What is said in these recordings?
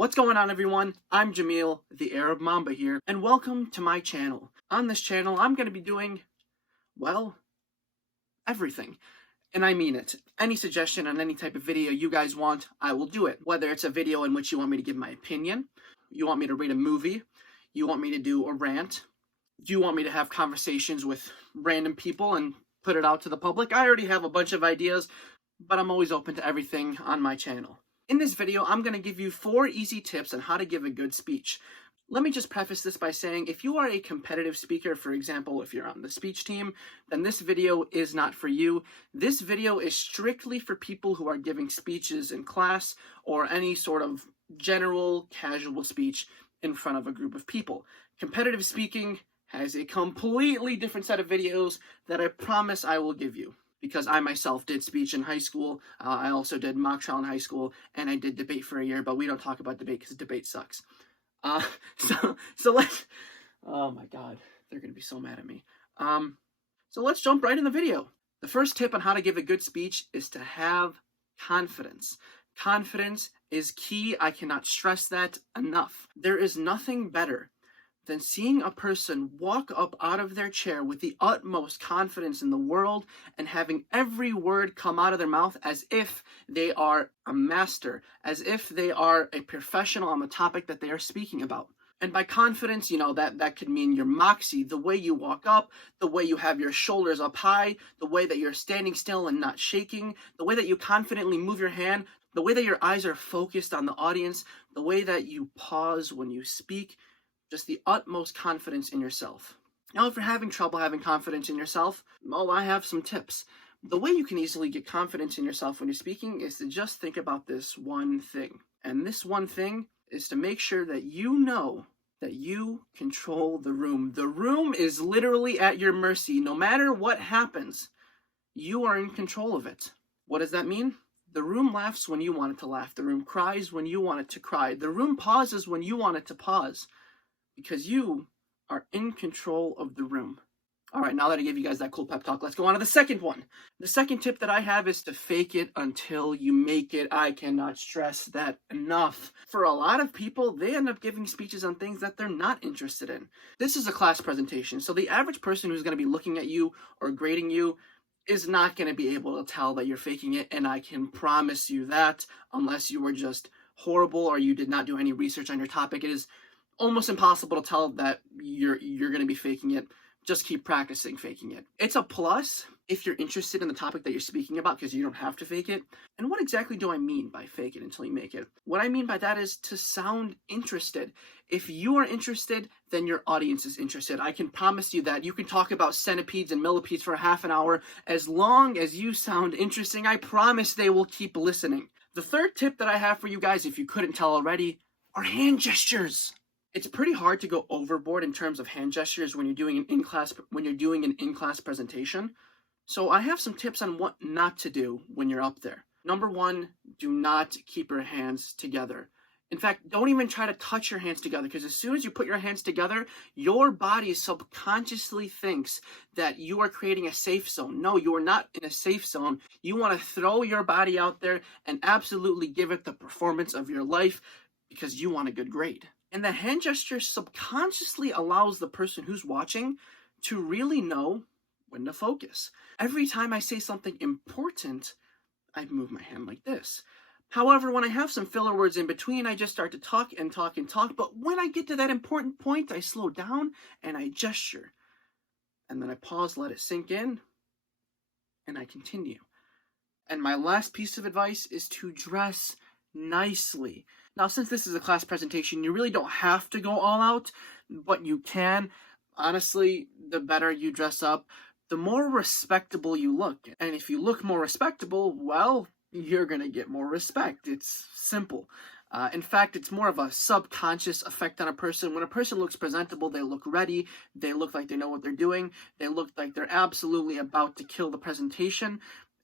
What's going on, everyone? I'm Jamil, the Arab Mamba here, and welcome to my channel. On this channel, I'm going to be doing, well, everything. And I mean it. Any suggestion on any type of video you guys want, I will do it. Whether it's a video in which you want me to give my opinion, you want me to rate a movie, you want me to do a rant, you want me to have conversations with random people and put it out to the public. I already have a bunch of ideas, but I'm always open to everything on my channel. In this video, I'm going to give you 4 easy tips on how to give a good speech. Let me just preface this by saying, if you are a competitive speaker, for example, if you're on the speech team, then this video is not for you. This video is strictly for people who are giving speeches in class or any sort of general, casual speech in front of a group of people. Competitive speaking has a completely different set of videos that I promise I will give you. Because I myself did speech in high school, I also did mock trial in high school, and I did debate for a year, but we don't talk about debate because debate sucks. So let's, oh my god, they're going to be so mad at me. So let's jump right in the video. The first tip on how to give a good speech is to have confidence. Confidence is key. I cannot stress that enough. There is nothing better than seeing a person walk up out of their chair with the utmost confidence in the world and having every word come out of their mouth as if they are a master, as if they are a professional on the topic that they are speaking about. And by confidence, you know, that could mean your moxie, the way you walk up, the way you have your shoulders up high, the way that you're standing still and not shaking, the way that you confidently move your hand, the way that your eyes are focused on the audience, the way that you pause when you speak. Just the utmost confidence in yourself. Now, if you're having trouble having confidence in yourself, well, I have some tips. The way you can easily get confidence in yourself when you're speaking is to just think about this one thing. And this one thing is to make sure that you know that you control the room. The room is literally at your mercy. No matter what happens, you are in control of it. What does that mean? The room laughs when you want it to laugh. The room cries when you want it to cry. The room pauses when you want it to pause. Because you are in control of the room. All right, now that I gave you guys that cool pep talk, let's go on to the second one. The second tip that I have is to fake it until you make it. I cannot stress that enough. For a lot of people, they end up giving speeches on things that they're not interested in. This is a class presentation, so the average person who's going to be looking at you or grading you is not going to be able to tell that you're faking it, and I can promise you that, unless you were just horrible or you did not do any research on your topic, it is almost impossible to tell that you're going to be faking it. Just keep practicing faking it. It's a plus if you're interested in the topic that you're speaking about because you don't have to fake it. And what exactly do I mean by fake it until you make it? What I mean by that is to sound interested. If you are interested, then your audience is interested. I can promise you that. You can talk about centipedes and millipedes for half an hour. As long as you sound interesting, I promise they will keep listening. The third tip that I have for you guys, if you couldn't tell already, are hand gestures. It's pretty hard to go overboard in terms of hand gestures when you're doing an in-class presentation. So I have some tips on what not to do when you're up there. Number 1, do not keep your hands together. In fact, don't even try to touch your hands together, because as soon as you put your hands together, your body subconsciously thinks that you are creating a safe zone. No, you are not in a safe zone. You want to throw your body out there and absolutely give it the performance of your life because you want a good grade. And the hand gesture subconsciously allows the person who's watching to really know when to focus. Every time I say something important, I move my hand like this. However, when I have some filler words in between, I just start to talk and talk and talk. But when I get to that important point, I slow down and I gesture. And then I pause, let it sink in, and I continue. And my last piece of advice is to dress nicely. Now, since this is a class presentation, you really don't have to go all out, but you can. Honestly, the better you dress up, the more respectable you look. And if you look more respectable, well, you're going to get more respect. It's simple. In fact, it's more of a subconscious effect on a person. When a person looks presentable, they look ready, they look like they know what they're doing, they look like they're absolutely about to kill the presentation.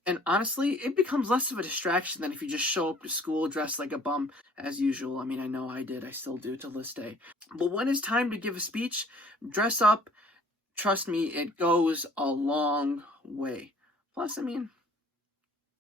And honestly, it becomes less of a distraction than if you just show up to school dressed like a bum as usual. I mean, I know I did. I still do to this day. But when it's time to give a speech, dress up. Trust me, it goes a long way. Plus, I mean,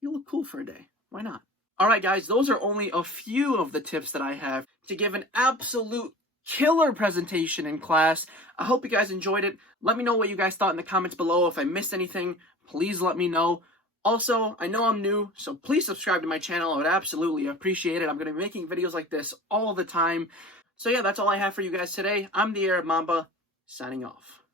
you look cool for a day. Why not? Alright guys, those are only a few of the tips that I have to give an absolute killer presentation in class. I hope you guys enjoyed it. Let me know what you guys thought in the comments below. If I missed anything, please let me know. Also, I know I'm new, so please subscribe to my channel. I would absolutely appreciate it. I'm going to be making videos like this all the time. So yeah, that's all I have for you guys today. I'm the Arab Mamba, signing off.